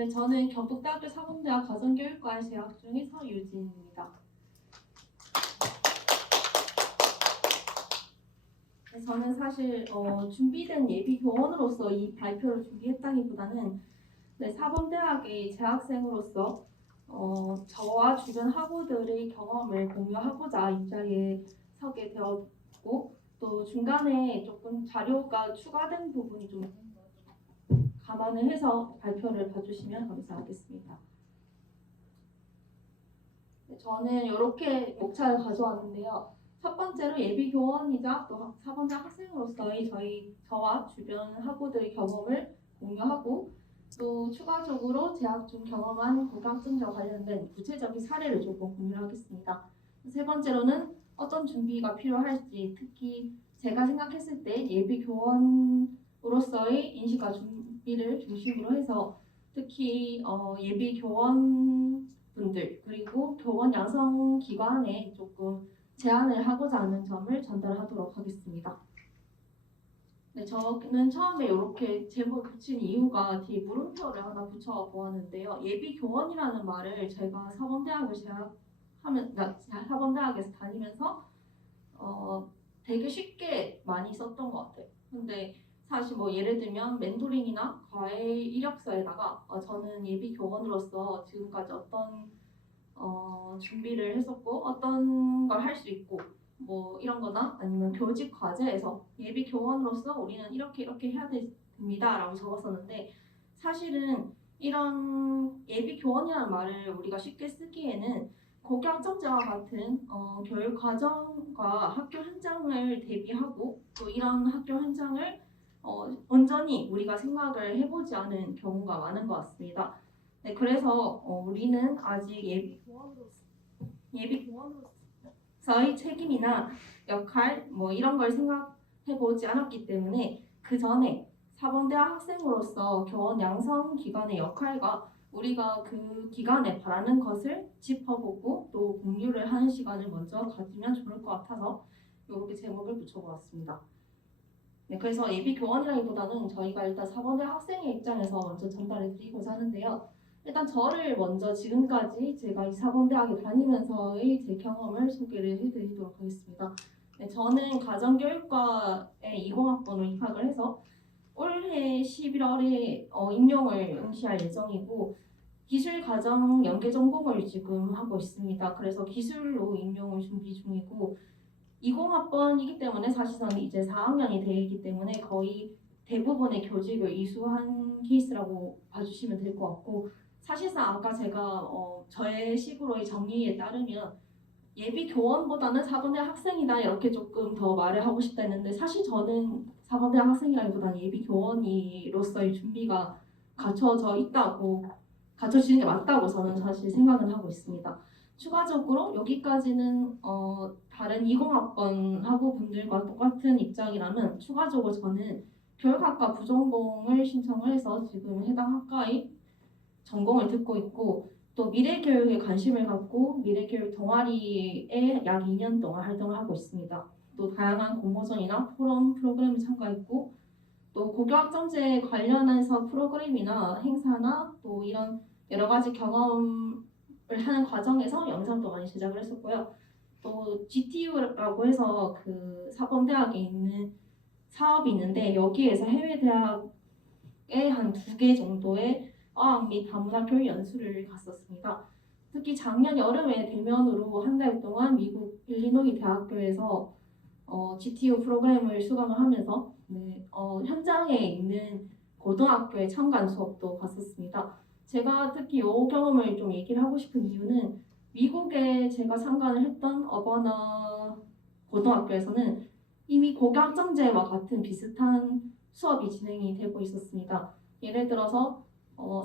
네, 저는 경북대학교 사범대학 가정교육과에 재학 중인 서유진입니다. 네, 저는 사실 준비된 예비 교원으로서 이 발표를 준비했다기보다는 사범대학의 재학생으로서 저와 주변 학우들의 경험을 공유하고자 이 자리에 서게 되었고, 또 중간에 조금 자료가 추가된 부분이 좀 감안을 해서 발표를 봐주시면 감사하겠습니다. 저는 이렇게 목차를 가져왔는데요. 첫 번째로 예비 교원이자 또 사범대학 학생으로서의 저와 주변 학우들의 경험을 공유하고, 또 추가적으로 재학 중 경험한 고교학점제와 관련된 구체적인 사례를 조금 공유하겠습니다. 세 번째로는 어떤 준비가 필요할지, 특히 제가 생각했을 때 예비 교원으로서의 인식과 준비를 중심으로 해서 특히 예비 교원 분들 그리고 교원 양성 기관에 조금 제안을 하고자 하는 점을 전달하도록 하겠습니다. 네, 저는 처음에 이렇게 제목 붙인 이유가 뒤에 물음표를 하나 붙여 보았는데요. 예비 교원이라는 말을 제가 사범대학에서 다니면서 되게 쉽게 많이 썼던 것 같아요. 근데 사실 뭐 예를 들면 멘토링이나 과외 이력서에다가 저는 예비 교원으로서 지금까지 어떤 준비를 했었고 어떤 걸 할 수 있고 뭐 이런 거나 아니면 교직 과제에서 예비 교원으로서 우리는 이렇게 해야 됩니다 라고 적었었는데, 사실은 이런 예비 교원이라는 말을 우리가 쉽게 쓰기에는 고교학점제와 같은 교육 과정과 학교 현장을 대비하고 또 이런 학교 현장을 온전히 우리가 생각을 해보지 않은 경우가 많은 것 같습니다. 네, 그래서 우리는 아직 예비 교원으로서의 책임이나 역할 뭐 이런 걸 생각해보지 않았기 때문에 그 전에 사범대학 학생으로서 교원 양성 기관의 역할과 우리가 그 기관에 바라는 것을 짚어보고 또 공유를 하는 시간을 먼저 가지면 좋을 것 같아서 이렇게 제목을 붙여보았습니다. 네, 그래서 예비 교원이라기보다는 저희가 일단 사범대학 학생의 입장에서 먼저 전달해 드리고자 하는데요. 일단 저를 먼저 지금까지 제가 이 사범대학에 다니면서의 제 경험을 소개를 해드리도록 하겠습니다. 네, 저는 가정교육과에 20학번으로 입학을 해서 올해 11월에 임용을 응시할 예정이고 기술과정 연계 전공을 지금 하고 있습니다. 그래서 기술로 임용을 준비 중이고 20학번이기 때문에 사실상 이제 4학년이 되기 때문에 거의 대부분의 교직을 이수한 케이스라고 봐주시면 될 것 같고, 사실상 아까 제가 저의 식으로의 정리에 따르면 예비 교원보다는 사범대학 학생이다 이렇게 조금 더 말을 하고 싶다 했는데, 사실 저는 사범대학 학생이라기보다는 예비 교원으로서의 준비가 갖춰지는 게 맞다고 저는 사실 생각은 하고 있습니다. 추가적으로 여기까지는 다른 20학번 학우분들과 똑같은 입장이라면 추가적으로 저는 교육학과 부전공을 신청을 해서 지금 해당 학과의 전공을 듣고 있고, 또 미래교육에 관심을 갖고 미래교육 동아리에 약 2년 동안 활동을 하고 있습니다. 또 다양한 공모전이나 포럼 프로그램에 참가했고, 또 고교학점제 관련해서 프로그램이나 행사나 또 이런 여러 가지 경험을 하는 과정에서 영상도 많이 제작을 했었고요. 또 GTU라고 해서 그 사범대학에 있는 사업이 있는데 여기에서 해외 대학에 한 2개 정도의 어학 및 다문화 교육 연수를 갔었습니다. 특히 작년 여름에 대면으로 한 달 동안 미국 일리노이 대학교에서 GTU 프로그램을 수강을 하면서 현장에 있는 고등학교의 참관 수업도 갔었습니다. 제가 특히 이 경험을 좀 얘기를 하고 싶은 이유는 미국에 제가 참관을 했던 어버너 고등학교에서는 이미 고교학점제와 같은 비슷한 수업이 진행이 되고 있었습니다. 예를 들어서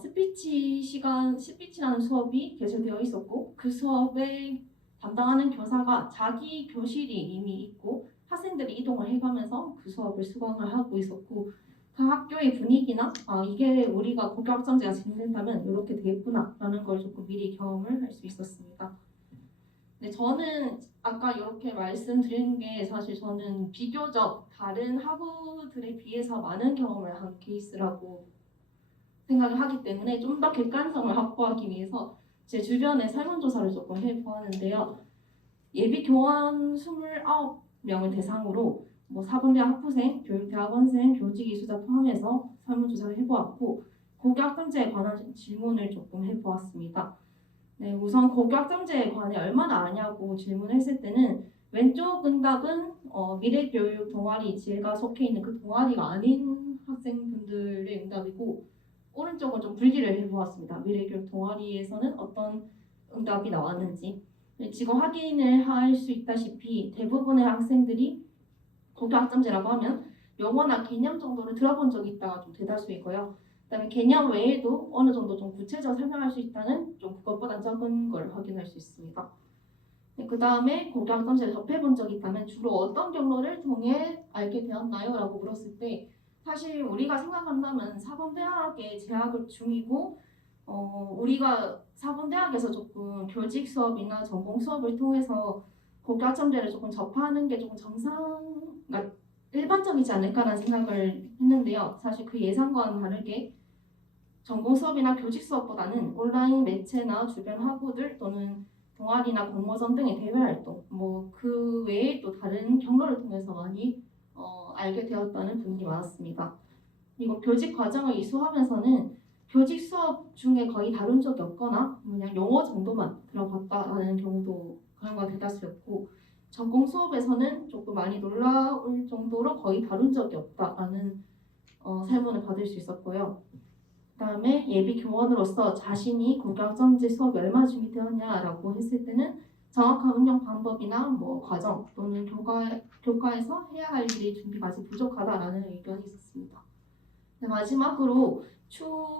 스피치라는 수업이 개설되어 있었고 그 수업에 담당하는 교사가 자기 교실이 이미 있고 학생들이 이동을 해가면서 그 수업을 수강을 하고 있었고, 그 학교의 분위기나 이게 우리가 고교학점제가 진행된다면 이렇게 되겠구나 라는 걸 조금 미리 경험을 할 수 있었습니다. 네, 저는 아까 이렇게 말씀드린 게 사실 저는 비교적 다른 학우들에 비해서 많은 경험을 한 케이스라고 생각을 하기 때문에 좀 더 객관성을 확보하기 위해서 제 주변에 설문조사를 조금 해보았는데요. 예비 교원 29명을 대상으로 뭐 사범대학 학부생, 교육대학원생, 교직이수자 포함해서 설문조사를 해보았고 고교학점제에 관한 질문을 조금 해보았습니다. 네, 우선 고교학점제에 관해 얼마나 아냐고 질문했을 때는 왼쪽 응답은 미래교육 동아리 제가 속해 있는 그 동아리가 아닌 학생분들의 응답이고 오른쪽은 좀 분리를 해보았습니다. 미래교육 동아리에서는 어떤 응답이 나왔는지. 지금 확인을 할 수 있다시피 대부분의 학생들이 고교학점제라고 하면 용어나 개념 정도를 들어본 적이 있다가 좀 대다수이고요. 그다음에 개념 외에도 어느 정도 좀 구체적으로 설명할 수 있다는 좀 그것보다 적은 걸 확인할 수 있습니다. 네, 그다음에 고교학점제를 접해본 적이 있다면 주로 어떤 경로를 통해 알게 되었나요? 라고 물었을 때 사실 우리가 생각한다면 사범대학에 재학 중이고 우리가 사범대학에서 조금 교직 수업이나 전공 수업을 통해서 고교학점제를 조금 접하는 게 조금 그러니까 일반적이지 않을까라는 생각을 했는데요. 사실 그 예상과는 다르게 전공 수업이나 교직 수업보다는 온라인 매체나 주변 학우들 또는 동아리나 공모전 등의 대외 활동, 뭐 그 외에 또 다른 경로를 통해서 많이 알게 되었다는 분들이 많았습니다. 그리고 교직 과정을 이수하면서는 교직 수업 중에 거의 다룬 적이 없거나 그냥 용어 정도만 들어봤다라는 경우도 그런 거 대다수였고 전공 수업에서는 조금 많이 놀라울 정도로 거의 다룬 적이 없다라는 설문을 받을 수 있었고요. 그다음에 예비 교원으로서 자신이 고교학점제 수업이 얼마 준비되었냐라고 했을 때는 정확한 운영 방법이나 뭐 과정 또는 교과에서 해야 할 일이 준비가 아직 부족하다라는 의견이 있었습니다. 마지막으로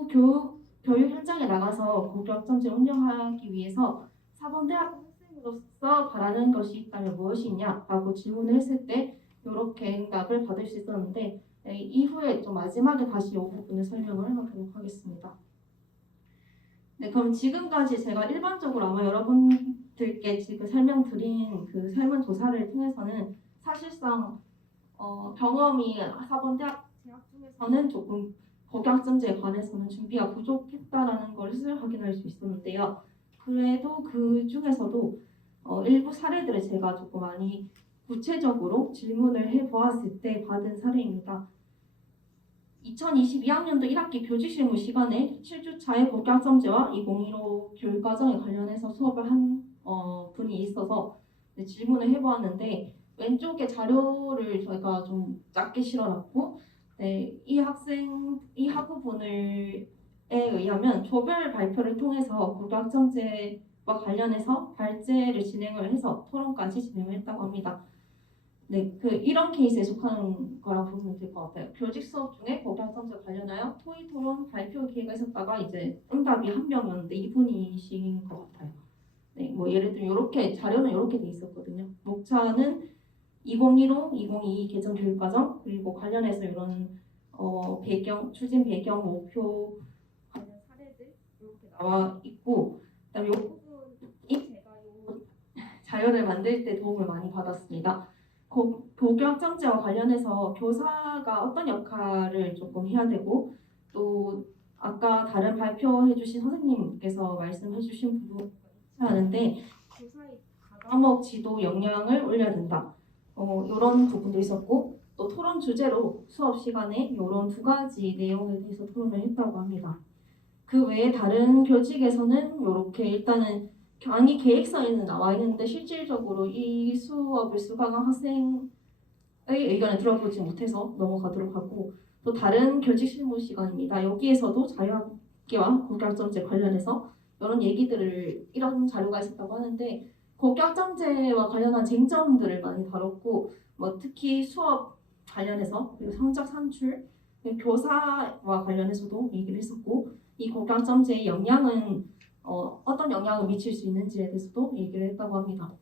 교육 현장에 나가서 고교학점제 운영하기 위해서 사범대학 학생으로서 바라는 것이 있다면 무엇이 있냐라고 질문을 했을 때 이렇게 응답을 받을 수 있었는데 이후에 좀 마지막에 다시 이 부분을 설명을 하도록 하겠습니다. 네, 그럼 지금까지 제가 일반적으로 아마 여러분들께 지금 설명드린 그 설문조사를 통해서는 사실상 경험이 사범대학 재학 중에서는 조금 고교학점제에 관해서는 준비가 부족했다라는 것을 확인할 수 있었는데요. 그래도 그 중에서도 일부 사례들을 제가 조금 많이 구체적으로 질문을 해보았을 때 받은 사례입니다. 2022학년도 1학기 교직실무 시간에 7주차의 고교학점제와 2015 교육과정에 관련해서 수업을 한 분이 있어서 질문을 해보았는데 왼쪽에 자료를 저희가 좀 작게 실어놨고 이 학우분에 의하면 조별 발표를 통해서 고교학점제와 관련해서 발제를 진행을 해서 토론까지 진행을 했다고 합니다. 네, 이런 케이스에 속하는 거라고 보면 될 것 같아요. 교직 수업 중에 고교학점제 관련하여 토의 토론 발표 기회가 있었다가 이제 응답이 한 명이었는데 이분이신 것 같아요. 네, 뭐 예를 들면 이렇게 자료는 이렇게 돼 있었거든요. 목차는 2015, 2022 개정 교육과정 그리고 관련해서 이런 추진 배경, 목표 관련 사례들 이렇게 나와 있고 그다음에 이 부분이 제가 이 자료를 만들 때 도움을 많이 받았습니다. 고교학점제와 관련해서 교사가 어떤 역할을 조금 해야 되고 또 아까 다른 발표해주신 선생님께서 말씀해주신 부분이 하는데 교사의 과목 지도 역량을 올려야 된다. 이런 부분도 있었고 또 토론 주제로 수업 시간에 이런 두 가지 내용에 대해서 토론을 했다고 합니다. 그 외에 다른 교직에서는 이렇게 일단은 강의 계획서에는 나와 있는데 실질적으로 이 수업을 수강한 학생의 의견을 들어보지 못해서 넘어가도록 하고 또 다른 교직 실무 시간입니다. 여기에서도 자유학기와 고교학점제 관련해서 이런 자료가 있었다고 하는데 고교학점제와 관련한 쟁점들을 많이 다뤘고 뭐 특히 수업 관련해서 그리고 성적 산출, 교사와 관련해서도 얘기를 했었고 이 고교학점제의 영향은 어떤 영향을 미칠 수 있는지에 대해서도 얘기를 했다고 합니다.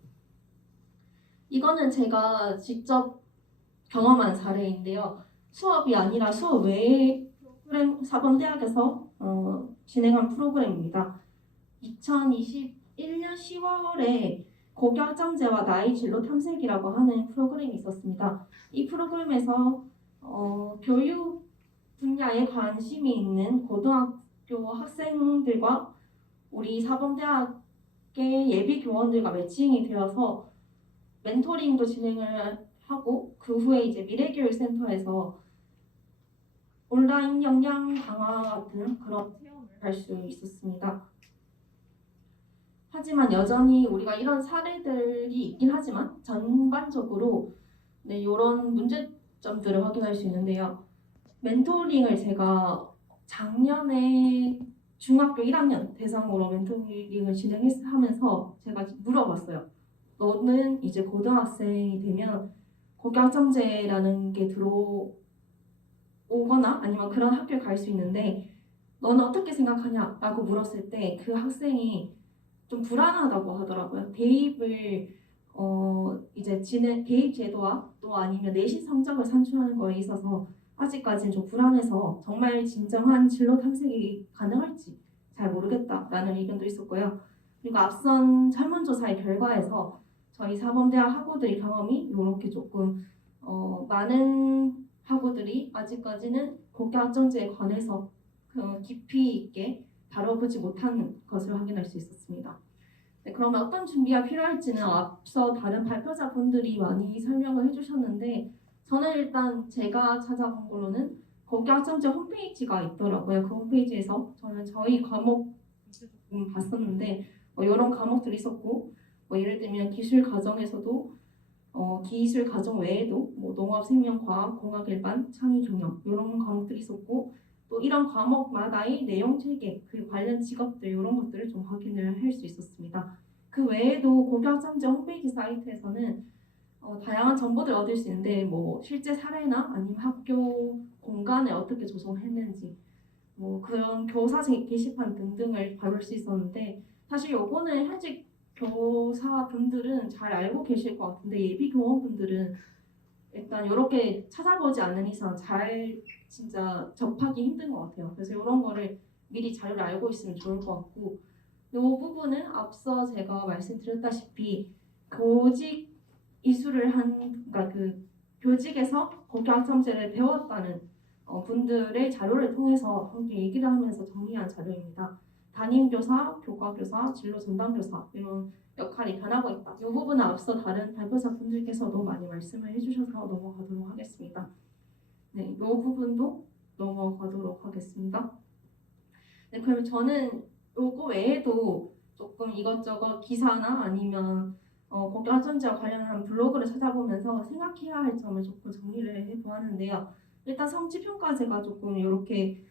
이거는 제가 직접 경험한 사례인데요. 수업이 아니라 수업 외에 프로그램 사범대학에서 진행한 프로그램입니다. 2021년 10월에 고교학점제와 나이 진로 탐색이라고 하는 프로그램이 있었습니다. 이 프로그램에서 교육 분야에 관심이 있는 고등학교 학생들과 우리 사범대학의 예비 교원들과 매칭이 되어서 멘토링도 진행을 하고 그 후에 이제 미래교육센터에서 온라인 역량 강화 같은 그런 체험을 할 수 있었습니다. 하지만 여전히 우리가 이런 사례들이 있긴 하지만 전반적으로 네, 이런 문제점들을 확인할 수 있는데요. 멘토링을 제가 작년에 중학교 1학년 대상으로 멘토링을 진행하면서 제가 물어봤어요. 너는 이제 고등학생이 되면 고교학점제라는 게 들어오거나 아니면 그런 학교에 갈 수 있는데 너는 어떻게 생각하냐? 라고 물었을 때 그 학생이 좀 불안하다고 하더라고요. 이제 대입 제도와 또 아니면 내신 성적을 산출하는 거에 있어서 아직까지는 좀 불안해서 정말 진정한 진로 탐색이 가능할지 잘 모르겠다라는 의견도 있었고요. 그리고 앞선 설문조사의 결과에서 저희 사범대학 학우들의 경험이 이렇게 조금 많은 학우들이 아직까지는 고교학점제에 관해서 깊이 있게 다뤄보지 못하는 것을 확인할 수 있었습니다. 네, 그러면 어떤 준비가 필요할지는 앞서 다른 발표자분들이 많이 설명을 해주셨는데 저는 일단 제가 찾아본 걸로는 고교학점제 홈페이지가 있더라고요. 그 홈페이지에서 저는 저희 과목 봤었는데 이런 과목들이 있었고 예를 들면 기술 과정에서도 기술 과정 외에도 농업, 생명과학, 공학 일반, 창의 경영 이런 과목들이 있었고 또 이런 과목마다의 내용 체계, 그 관련 직업들 이런 것들을 좀 확인을 할 수 있었습니다. 그 외에도 고교학점제 홈페이지 사이트에서는 다양한 정보들을 얻을 수 있는데 실제 사례나 아니면 학교 공간을 어떻게 조성했는지 그런 교사 게시판 등등을 다룰 수 있었는데 사실 요거는 현직 교사분들은 잘 알고 계실 것 같은데 예비 교원분들은 일단 이렇게 찾아보지 않는 이상 진짜 접하기 힘든 것 같아요. 그래서 이런 거를 미리 자료를 알고 있으면 좋을 것 같고 이 부분은 앞서 제가 말씀드렸다시피 교직 이수를 그러니까 그 교직에서 고교학점제를 배웠다는 분들의 자료를 통해서 함께 얘기를 하면서 정리한 자료입니다. 담임교사, 교과교사, 진로 전담교사 이런 역할이 변하고 있다. 이 부분은 앞서 다른 발표자 분들께서도 많이 말씀을 해주셔서 넘어가도록 하겠습니다. 네, 이 부분도 넘어가도록 하겠습니다. 네, 그러면 저는 요거 외에도 조금 이것저것 기사나 아니면 고교학점제와 관련한 블로그를 찾아보면서 생각해야 할 점을 조금 정리를 해보았는데요. 일단 성취평가제가 조금 이렇게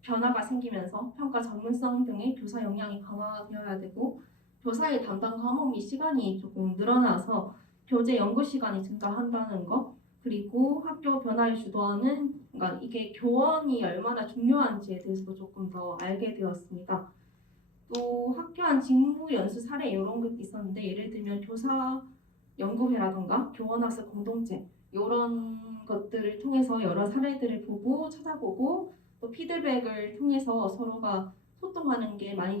변화가 생기면서 평가 전문성 등의 교사 역량이 강화되어야 되고 교사의 담당 과목 및 시간이 조금 늘어나서 교재 연구 시간이 증가한다는 것 그리고 학교 변화를 주도하는 그러니까 이게 교원이 얼마나 중요한지에 대해서도 조금 더 알게 되었습니다. 또 학교 안 직무 연수 사례 이런 것도 있었는데 예를 들면 교사 연구회라던가 교원학습 공동체 이런 것들을 통해서 여러 사례들을 보고 찾아보고 또 피드백을 통해서 서로가 소통하는 게 많이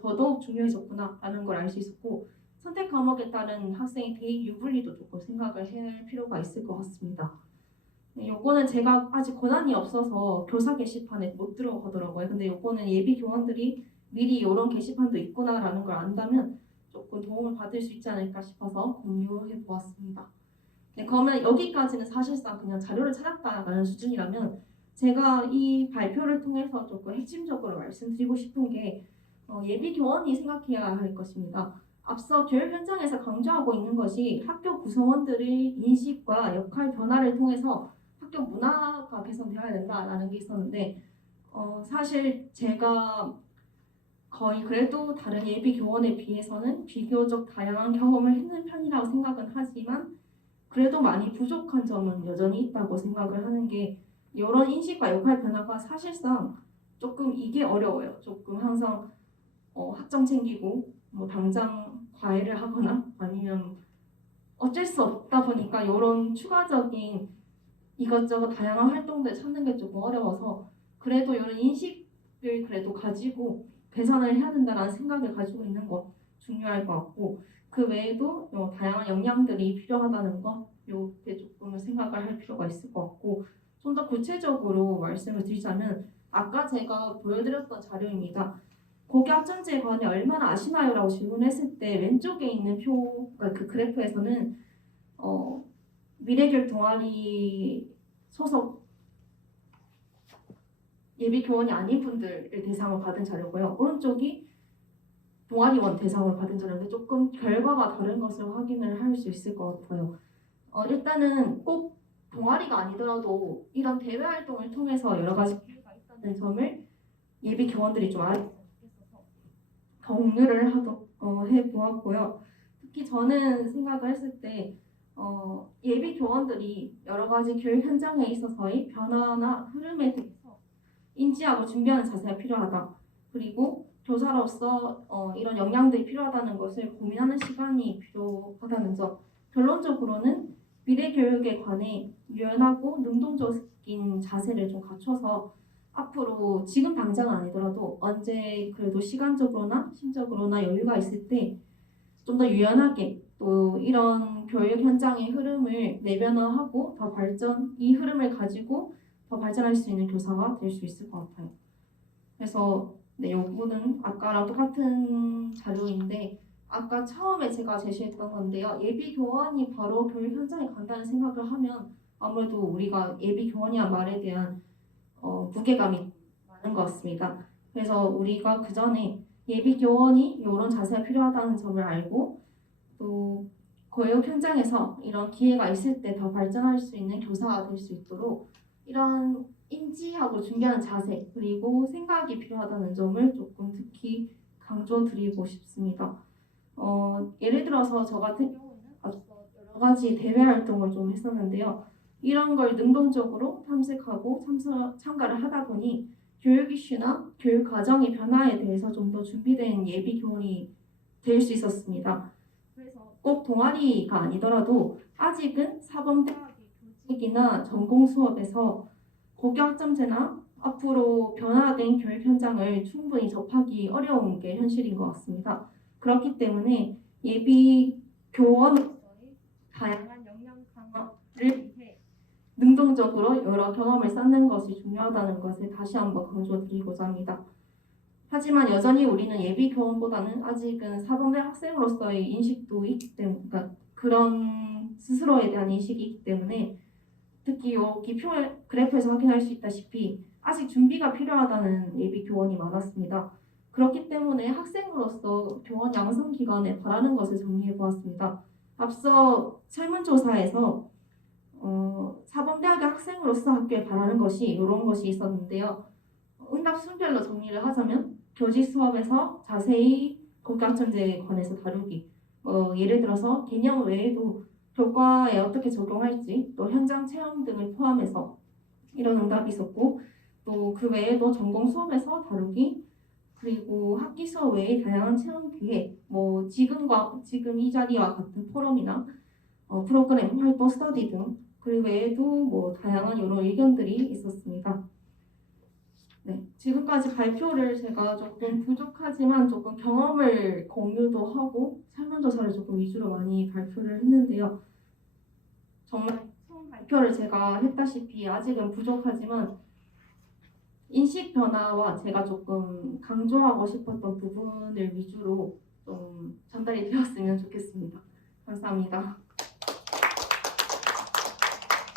더더욱 중요해졌구나라는 걸 알 수 있었고 선택 과목에 따른 학생의 대입 유불리도 조금 생각을 할 필요가 있을 것 같습니다. 네, 요거는 제가 아직 권한이 없어서 교사 게시판에 못 들어가더라고요. 근데 요거는 예비 교원들이 미리 이런 게시판도 있구나라는 걸 안다면 조금 도움을 받을 수 있지 않을까 싶어서 공유해 보았습니다. 네, 그러면 여기까지는 사실상 그냥 자료를 찾았다라는 수준이라면 제가 이 발표를 통해서 조금 핵심적으로 말씀드리고 싶은 게 예비 교원이 생각해야 할 것입니다. 앞서 교육 현장에서 강조하고 있는 것이 학교 구성원들의 인식과 역할 변화를 통해서 학교 문화가 개선되어야 된다라는 게 있었는데 사실 제가 거의 그래도 다른 예비 교원에 비해서는 비교적 다양한 경험을 했는 편이라고 생각은 하지만 그래도 많이 부족한 점은 여전히 있다고 생각을 하는 게 이런 인식과 역할 변화가 사실상 조금 이게 어려워요. 조금 항상 학점 챙기고 당장 과외를 하거나 아니면 어쩔 수 없다 보니까 이런 추가적인 이것저것 다양한 활동들 찾는 게 조금 어려워서 그래도 이런 인식을 그래도 가지고 개선을 해야 된다는 생각을 가지고 있는 거 중요할 것 같고 그 외에도 다양한 역량들이 필요하다는 거 이렇게 조금 생각을 할 필요가 있을 것 같고 좀 더 구체적으로 말씀을 드리자면 아까 제가 보여드렸던 자료입니다. 고교 학점제에 관해 얼마나 아시나요? 라고 질문했을 때 왼쪽에 있는 표, 그러니까 그 그래프에서는 미래교육 동아리 소속 예비 교원이 아닌 분들을 대상으로 받은 자료고요. 오른쪽이 동아리원 대상으로 받은 자료인데 조금 결과가 다른 것을 확인을 할 수 있을 것 같아요. 일단은 꼭 동아리가 아니더라도 이런 대외 활동을 통해서 여러 가지 기회가 있다는 점을 예비 교원들이 좀 알았으면 좋겠어서 공유를 해보았고요. 특히 저는 생각을 했을 때 예비 교원들이 여러 가지 교육 현장에 있어서의 변화나 흐름에 대해서 인지하고 준비하는 자세가 필요하다. 그리고 교사로서 이런 역량들이 필요하다는 것을 고민하는 시간이 필요하다는 점. 결론적으로는 미래 교육에 관해 유연하고 능동적인 자세를 좀 갖춰서 앞으로 지금 당장은 아니더라도 언제 그래도 시간적으로나 심적으로나 여유가 있을 때 좀 더 유연하게 또 이런 교육 현장의 흐름을 내변화하고 이 흐름을 가지고 더 발전할 수 있는 교사가 될 수 있을 것 같아요. 그래서 네, 이 부분은 아까랑 똑같은 자료인데 아까 처음에 제가 제시했던 건데요. 예비 교원이 바로 교육 현장에 간다는 생각을 하면 아무래도 우리가 예비 교원이란 말에 대한 무게감이 많은 것 같습니다. 그래서 우리가 그 전에 예비 교원이 이런 자세가 필요하다는 점을 알고 또 교육 현장에서 이런 기회가 있을 때 더 발전할 수 있는 교사가 될 수 있도록 이런 인지하고 준비하는 자세 그리고 생각이 필요하다는 점을 조금 특히 강조드리고 싶습니다. 예를 들어서 저 같은 경우는 앞서 여러 가지 대외 활동을 좀 했었는데요. 이런 걸 능동적으로 탐색하고 참가를 하다 보니 교육 이슈나 교육 과정의 변화에 대해서 좀 더 준비된 예비 교원이 될 수 있었습니다. 그래서 꼭 동아리가 아니더라도 아직은 사범대학의 교직이나 전공 수업에서 고교 학점제나 앞으로 변화된 교육 현장을 충분히 접하기 어려운 게 현실인 것 같습니다. 그렇기 때문에 예비 교원으로서의 다양한 역량 강화를 위해 능동적으로 여러 경험을 쌓는 것이 중요하다는 것을 다시 한번 강조드리고자 합니다. 하지만 여전히 우리는 예비 교원보다는 아직은 사범대 학생으로서의 인식도 있기 때문에 그러니까 그런 스스로에 대한 인식이 있기 때문에 특히 여기 그래프에서 확인할 수 있다시피 아직 준비가 필요하다는 예비 교원이 많았습니다. 그렇기 때문에 학생으로서 교원 양성 기간에 바라는 것을 정리해 보았습니다. 앞서 설문조사에서 사범대학의 학생으로서 학교에 바라는 것이 이런 것이 있었는데요. 응답 순별로 정리를 하자면 교직 수업에서 자세히 고교학점제에 관해서 다루기 예를 들어서 개념 외에도 교과에 어떻게 적용할지 또 현장 체험 등을 포함해서 이런 응답이 있었고 또 그 외에도 전공 수업에서 다루기 그리고 학기 수업 외에 다양한 체험 기회 지금 이 자리와 같은 포럼이나 프로그램 활동 스터디 등 그 외에도 다양한 여러 의견들이 있었습니다. 네, 지금까지 발표를 제가 조금 부족하지만 조금 경험을 공유도 하고 설문조사를 조금 위주로 많이 발표를 했는데요. 정말 처음 발표를 제가 했다시피 아직은 부족하지만 인식 변화와 제가 조금 강조하고 싶었던 부분을 위주로 좀 전달이 되었으면 좋겠습니다. 감사합니다.